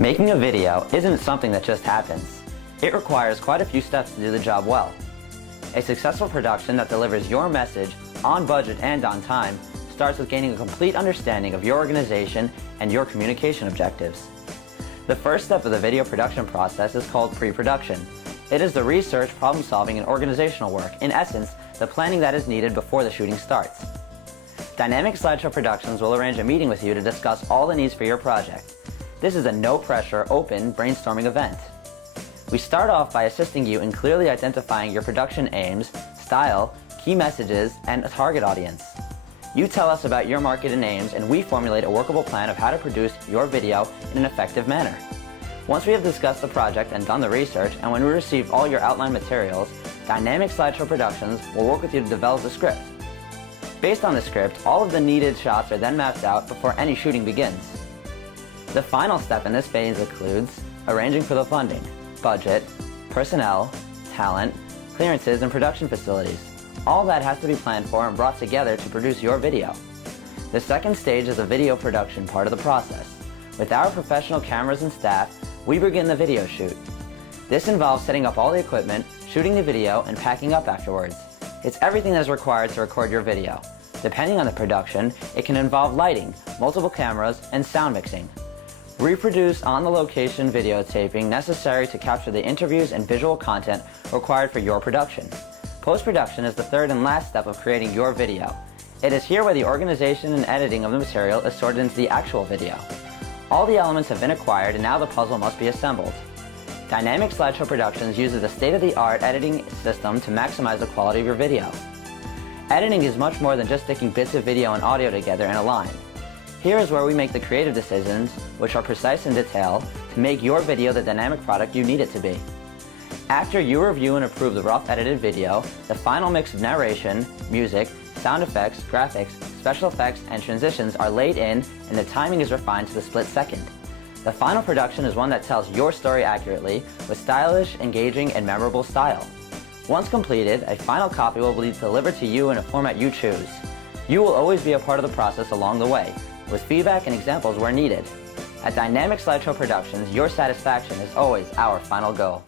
Making a video isn't something that just happens. It requires quite a few steps to do the job well. A successful production that delivers your message on budget and on time starts with gaining a complete understanding of your organization and your communication objectives. The first step of the video production process is called pre-production. It is the research, problem solving, and organizational work, in essence, the planning that is needed before the shooting starts. Dynamic Slideshow Productions will arrange a meeting with you to discuss all the needs for your project. This is a no-pressure, open brainstorming event. We start off by assisting you in clearly identifying your production aims, style, key messages, and a target audience. You tell us about your market and aims, and we formulate a workable plan of how to produce your video in an effective manner. Once we have discussed the project and done the research, and when we receive all your outline materials, Dynamic Slideshow Productions will work with you to develop the script. Based on the script, all of the needed shots are then mapped out before any shooting begins. The final step in this phase includes arranging for the funding, budget, personnel, talent, clearances, and production facilities. All that has to be planned for and brought together to produce your video. The second stage is the video production part of the process. With our professional cameras and staff, we begin the video shoot. This involves setting up all the equipment, shooting the video, and packing up afterwards. It's everything that is required to record your video. Depending on the production, it can involve lighting, multiple cameras, and sound mixing. Reproduce on-the-location videotaping necessary to capture the interviews and visual content required for your production. Post-production is the third and last step of creating your video. It is here where the organization and editing of the material is sorted into the actual video. All the elements have been acquired, and now the puzzle must be assembled. Dynamic Slideshow Productions uses a state-of-the-art editing system to maximize the quality of your video. Editing is much more than just sticking bits of video and audio together in a line. Here is where we make the creative decisions, which are precise in detail, to make your video the dynamic product you need it to be. After you review and approve the rough edited video, the final mix of narration, music, sound effects, graphics, special effects, and transitions are laid in, and the timing is refined to the split second. The final production is one that tells your story accurately, with stylish, engaging, and memorable style. Once completed, a final copy will be delivered to you in a format you choose. You will always be a part of the process along the way, with feedback and examples where needed. At Dynamic Slideshow Productions, your satisfaction is always our final goal.